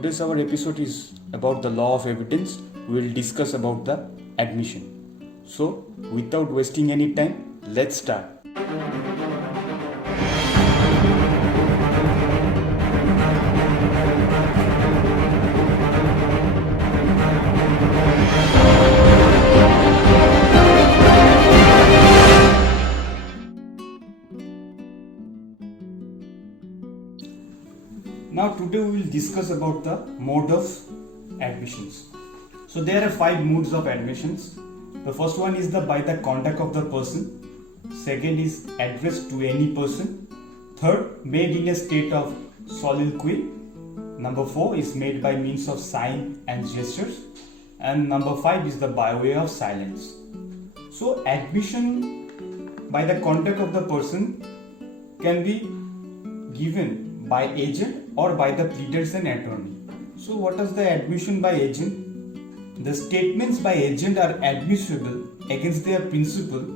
today's our episode is about the law of evidence. We will discuss about the admission. So, without wasting any time, let's start. Now today we will discuss about the mode of admissions. So there are 5 modes of admissions. The first one is by the conduct of the person. Second is addressed to any person. Third, made in a state of soliloquy. Number 4 is made by means of sign and gestures. And number 5 is by way of silence. So admission by the conduct of the person can be given by agent or by the pleaders and attorney. So what is the admission by agent? The statements by agent are admissible against their principal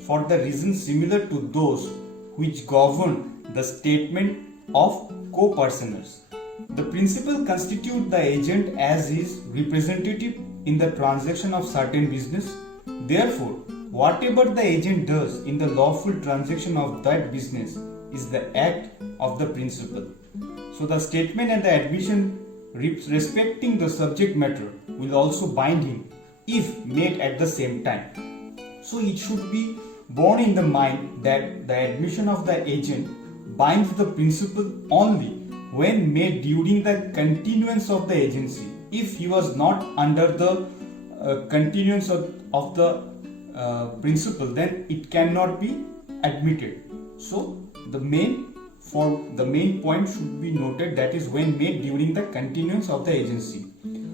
for the reasons similar to those which govern the statement of co-personers. The principal constitute the agent as his representative in the transaction of certain business. Therefore, whatever the agent does in the lawful transaction of that business is the act of the principal. So the statement and the admission respecting the subject matter will also bind him if made at the same time. So it should be borne in the mind that the admission of the agent binds the principal only when made during the continuance of the agency. If he was not under the continuance of the principal, then it cannot be admitted. So the main point should be noted, that is when made during the continuance of the agency.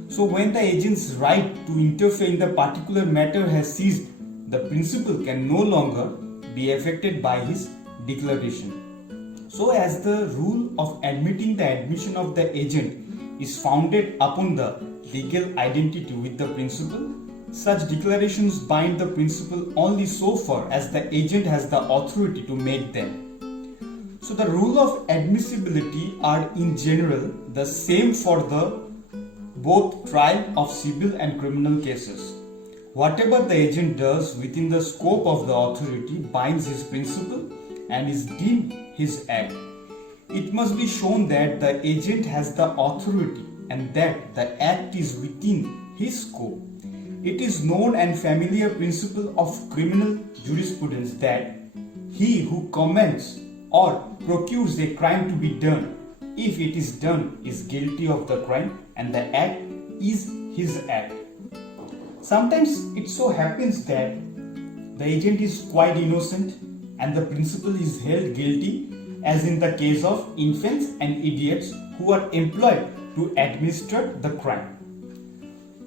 So when the agent's right to interfere in the particular matter has ceased, the principal can no longer be affected by his declaration. So as the rule of admitting the admission of the agent is founded upon the legal identity with the principal, such declarations bind the principal only so far as the agent has the authority to make them. So the rule of admissibility are in general the same for the both trial of civil and criminal cases. Whatever the agent does within the scope of the authority binds his principal and is deemed his act. It must be shown that the agent has the authority and that the act is within his scope. It is known and familiar principle of criminal jurisprudence that he who commends or procures a crime to be done, if it is done, is guilty of the crime and the act is his act. Sometimes it so happens that the agent is quite innocent and the principal is held guilty, as in the case of infants and idiots who are employed to administer the crime.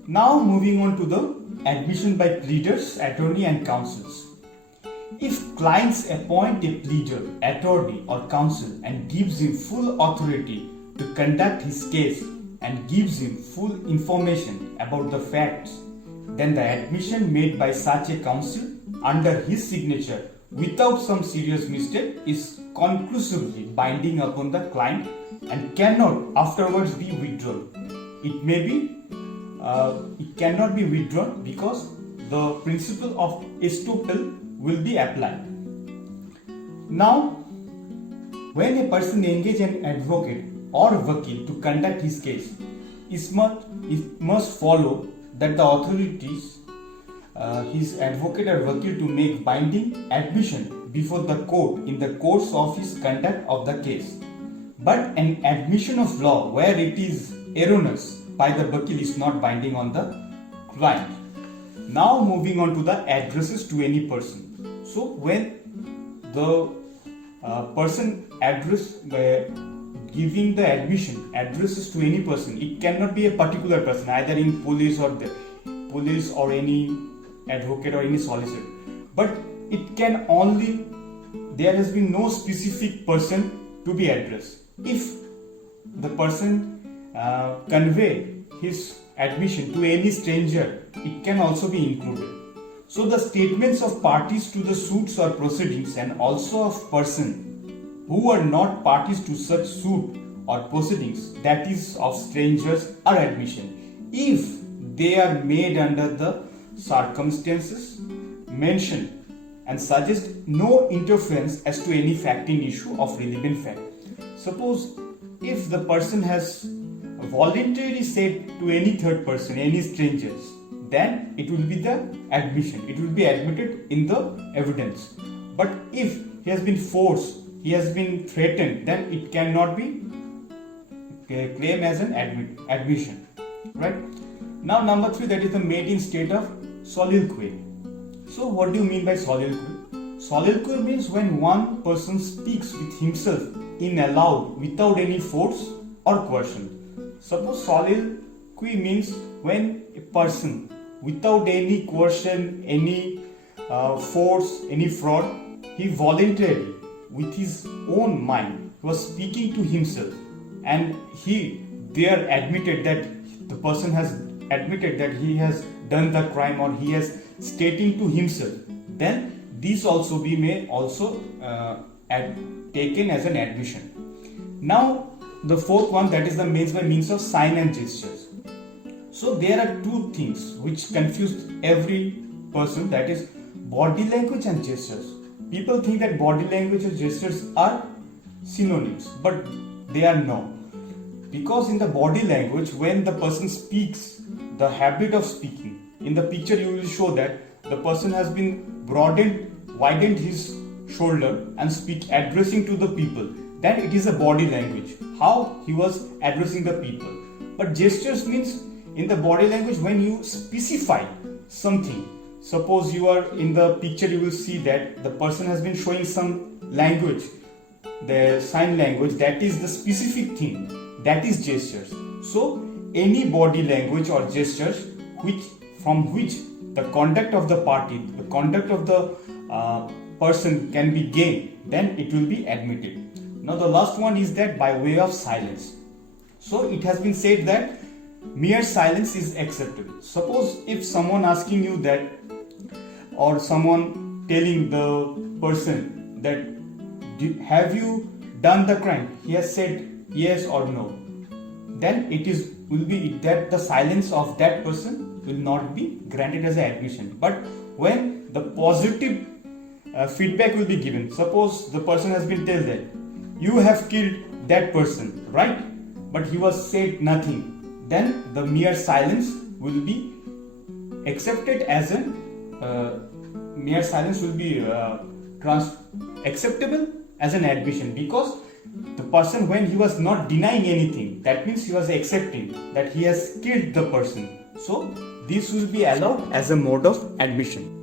Now moving on to the admission by pleaders, attorney and counsels. If clients appoint a pleader, attorney or counsel and gives him full authority to conduct his case and gives him full information about the facts, then the admission made by such a counsel under his signature without some serious mistake is conclusively binding upon the client and cannot afterwards be withdrawn. It cannot be withdrawn because the principle of estoppel will be applied. Now, when a person engages an advocate or vakil to conduct his case, it must follow that the authorities, his advocate or vakil, to make binding admission before the court in the course of his conduct of the case. But an admission of law where it is erroneous by the vakil is not binding on the client. Now moving on to the addresses to any person. So when the person giving the admission addresses to any person, it cannot be a particular person, either in police or any advocate or any solicitor, but it can only, there has been no specific person to be addressed. If the person convey his admission to any stranger, it can also be included. So the statements of parties to the suits or proceedings and also of persons who are not parties to such suit or proceedings that is of strangers are admission if they are made under the circumstances mentioned and suggest no interference as to any facting issue of relevant fact. Suppose if the person has voluntarily said to any third person, any strangers, then it will be the admission. It will be admitted in the evidence. But if he has been forced, he has been threatened, then it cannot be claimed as an admission. Right? Now number 3, that is the made in state of soliloquy. So what do you mean by soliloquy? Soliloquy means when one person speaks with himself in aloud without any force or coercion. Suppose soliloquy means when a person without any coercion, any force, any fraud, he voluntarily with his own mind was speaking to himself, and he there admitted that the person has admitted that he has done the crime, or he has stating to himself, then these also we may also taken as an admission. Now the fourth one, that is the means by means of sign and gestures. So there are two things which confuse every person, that is body language and gestures. People think that body language and gestures are synonyms, but they are not. Because in the body language, when the person speaks, the habit of speaking, in the picture you will show that the person has been widened his shoulder and addressing to the people. Then it is a body language, how he was addressing the people. But gestures means in the body language when you specify something. Suppose you are in the picture, you will see that the person has been showing some language, the sign language, that is the specific thing, that is gestures. So any body language or gestures from which the conduct of the party, the conduct of the person can be gained, then it will be admitted. Now the last one is that by way of silence. So it has been said that mere silence is acceptable. Suppose if someone asking you that, or someone telling the person that have you done the crime, he has said yes or no, then will be that the silence of that person will not be granted as an admission. But when the positive feedback will be given, suppose the person has been told that you have killed that person, right? But he was said nothing, then the mere silence will be accepted as mere silence will be acceptable as an admission, because the person, when he was not denying anything, that means he was accepting that he has killed the person. So this will be allowed as a mode of admission.